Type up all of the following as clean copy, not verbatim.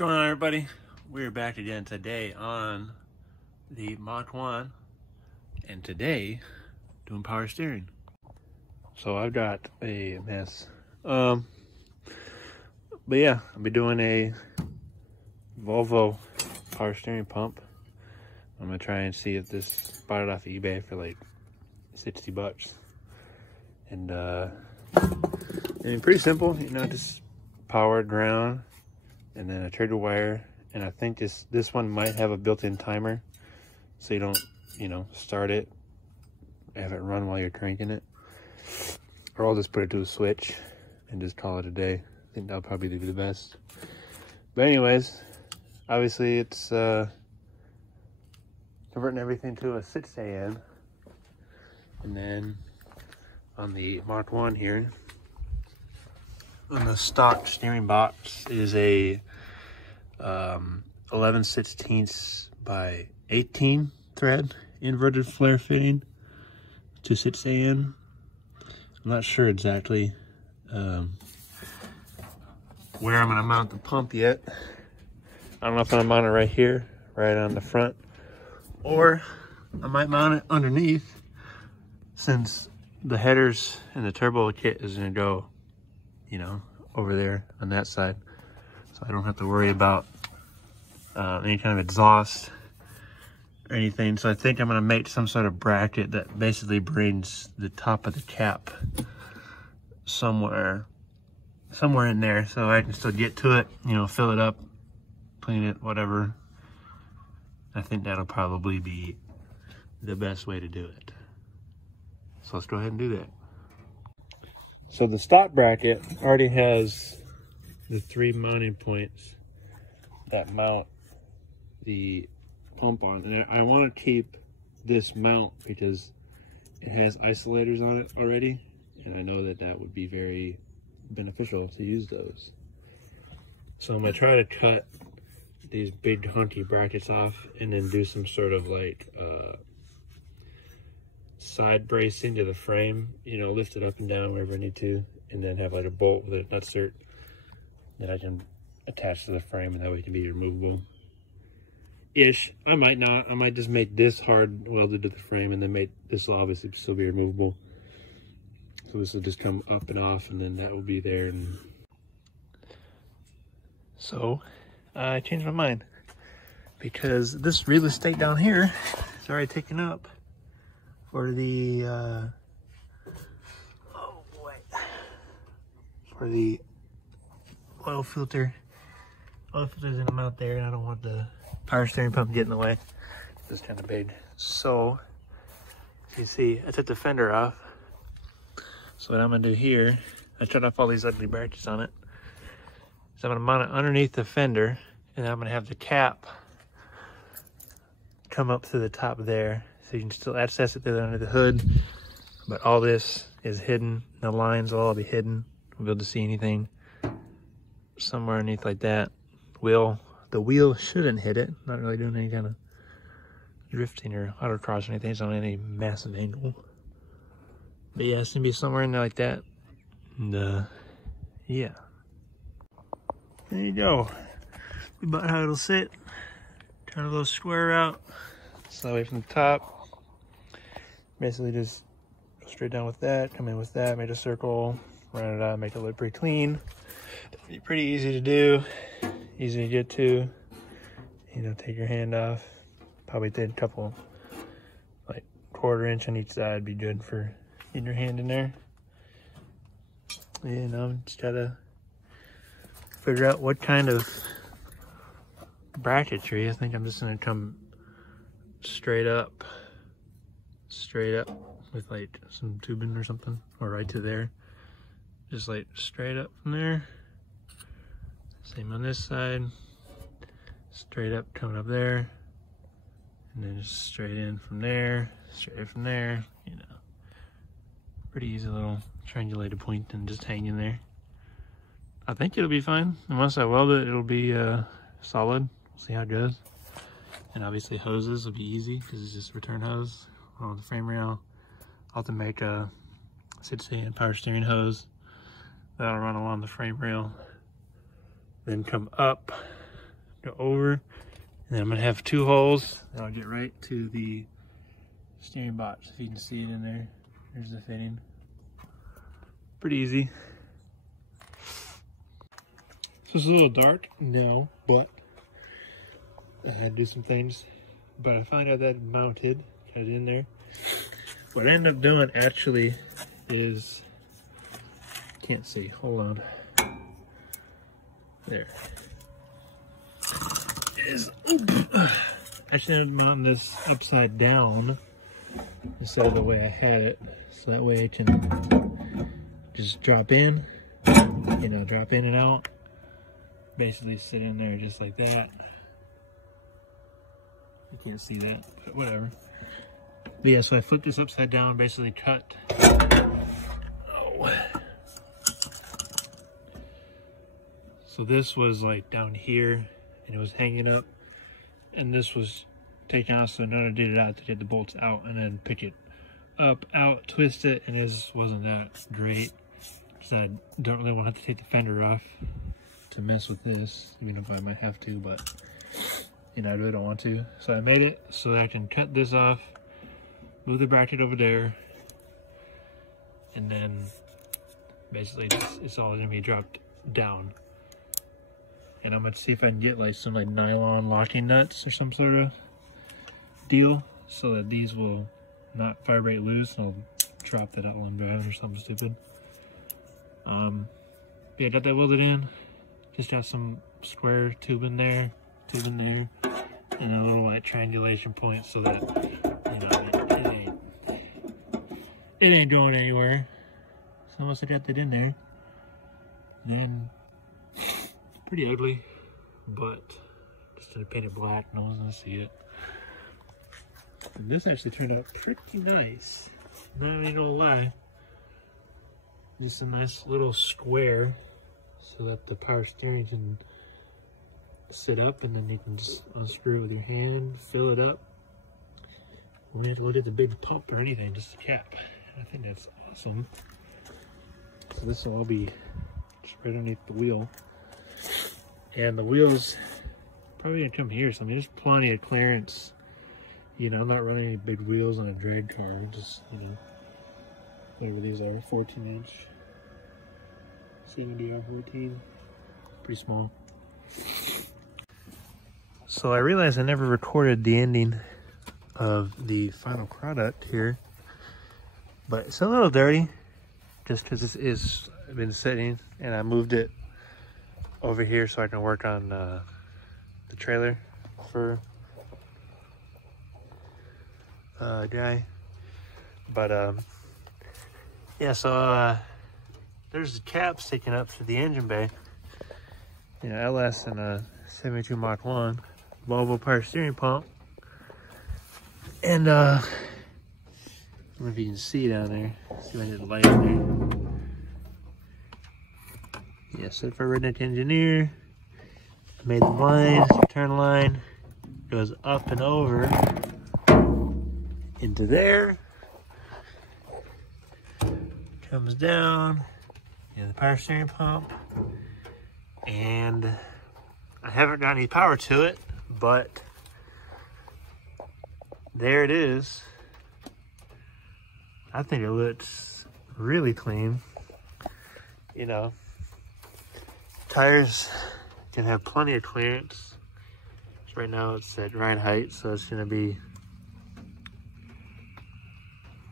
going on, everybody? We're back again today on the Mach 1, and today doing power steering. So I've got a mess, but yeah, I'll be doing a Volvo power steering pump. I'm gonna try and see if this, bought it off of eBay for like 60 bucks, and I mean, pretty simple, you know, just power, ground, and then a trigger wire. And I think this one might have a built-in timer, so you don't, you know, start it, have it run while you're cranking it. Or I'll just put it to a switch and just call it a day. I think that'll probably be the best. But anyways, obviously it's converting everything to a 6 AM. And then on the Mach 1 here, on the stock steering box is a 11/16 by 18 thread inverted flare fitting to 6 AM. I'm not sure exactly where I'm gonna mount the pump yet. I don't know if I'm gonna mount it right here, right on the front, or I might mount it underneath, since the headers and the turbo kit is gonna go, you know, over there on that side, so I don't have to worry about any kind of exhaust or anything. So I think I'm gonna make some sort of bracket that basically brings the top of the cap somewhere in there, so I can still get to it, you know, fill it up, clean it, whatever. I think that'll probably be the best way to do it. So let's go ahead and do that. So the stock bracket already has the 3 mounting points that mount the pump on, and I want to keep this mount because it has isolators on it already, and I know that that would be very beneficial to use those. So I'm going to try to cut these big hunky brackets off and then do some sort of like side bracing to the frame, you know, lift it up and down wherever I need to, and then have like a bolt with a nutsert that I can attach to the frame, and that way it can be removable ish. I might not, I might just make this hard welded to the frame, and then make this will obviously still be removable, so this will just come up and off, and then that will be there. And so I changed my mind, because this real estate down here is already taken up for the oh boy, for the oil filter. Oil filter's in the mount there, and I don't want the power steering pump getting in the way. It's kind of big. So you see, I took the fender off. So what I'm gonna do here, I shut off all these ugly brackets on it. So I'm gonna mount it underneath the fender, and then I'm gonna have the cap come up to the top there, so you can still access it through under the hood, but all this is hidden. The lines will all be hidden. We'll be able to see anything somewhere underneath like that. The wheel shouldn't hit it. Not really doing any kind of drifting or autocross or anything. It's on any massive angle. But yeah, it's gonna be somewhere in there like that. And yeah. There you go. About how it'll sit. Turn a little square out. So away from the top. Basically just go straight down with that, come in with that, make a circle, round it out, make it look pretty clean. Pretty easy to do, easy to get to. You know, take your hand off. Probably take a couple, like 1/4 inch on each side, be good for getting your hand in there. You know, just gotta figure out what kind of bracketry. I think I'm just gonna come straight up with like some tubing or something, or right to there. Just like straight up from there. Same on this side. Straight up coming up there. And then just straight in from there, straight from there, you know. Pretty easy little triangulated point and just hang in there. I think it'll be fine. And once I weld it, it'll be solid. We'll see how it goes. And obviously hoses will be easy because it's just return hose on the frame rail. I'll have to make a 6 AM power steering hose that'll run along the frame rail, then come up go over, and then I'm gonna have 2 holes, and I'll get right to the steering box. If you can see it in there, there's the fitting. Pretty easy. So it's a little dark now, but I had to do some things. But I finally got that mounted, got it in there. What I ended up doing actually is, can't see, hold on. There. Actually ended up mounting this upside down instead of the way I had it. So that way I can just drop in, you know, drop in and out. Basically sit in there just like that. You can't see that, but whatever. But yeah, so I flipped this upside down, basically cut. Oh. So this was like down here, and it was hanging up, and this was taken out, so now I did it out to get the bolts out, and then pick it up, out, twist it, and this wasn't that great. So I don't really want to have to take the fender off to mess with this, even if I might have to, but you know, I really don't want to. So I made it so that I can cut this off, move the bracket over there, and then basically it's all gonna be dropped down. And I'm gonna see if I can get like some like nylon locking nuts or some sort of deal so that these will not vibrate loose, and I'll drop that out while I'm driving or something stupid. Yeah, got that welded in. Just got some square tube in there, and a little like triangulation point so that, you know, it ain't going anywhere. So once I got that in there, then pretty ugly, but just gonna paint it black, no one's gonna see it. And this actually turned out pretty nice, not even gonna lie. Just a nice little square so that the power steering can sit up, and then you can just unscrew it with your hand, fill it up. We don't have to look at the big pump or anything, just a cap. I think that's awesome. So this will all be just right underneath the wheel. And the wheels probably gonna come here, so I mean there's plenty of clearance. You know, I'm not running any big wheels on a drag car, just, you know, whatever these are, 14-inch. 70R14, pretty small. So I realized I never recorded the ending of the final product here, but it's a little dirty just because this is been sitting, and I moved it over here so I can work on the trailer for a guy. But yeah, so there's the cap sticking up through the engine bay. You know, LS and a 72 Mach 1 VOLVO power steering pump. And I don't know if you can see down there. See if I get the light in there. Yeah, so for a redneck engineer, I made the line, turn line, goes up and over into there, comes down. The power steering pump, and I haven't got any power to it, but there it is. I think it looks really clean. You know, tires can have plenty of clearance. So right now it's at ride height, so it's gonna be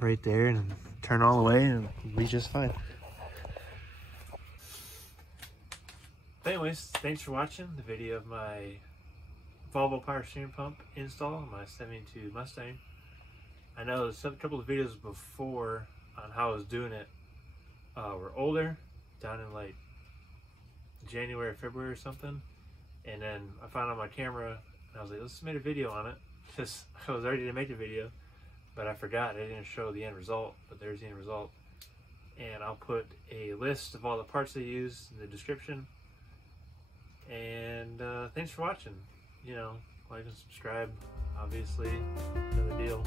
right there and turn all the way and be just fine. Anyways, thanks for watching the video of my VOLVO power steering pump install on my 72 Mustang. I know there's a couple of videos before on how I was doing it were older, down in like January or February or something, and then I found it on my camera and I was like, let's make a video on it, because I was ready to make a video, but I forgot. I didn't show the end result, but there's the end result. And I'll put a list of all the parts I use in the description. And thanks for watching. You know, like and subscribe, obviously, another deal.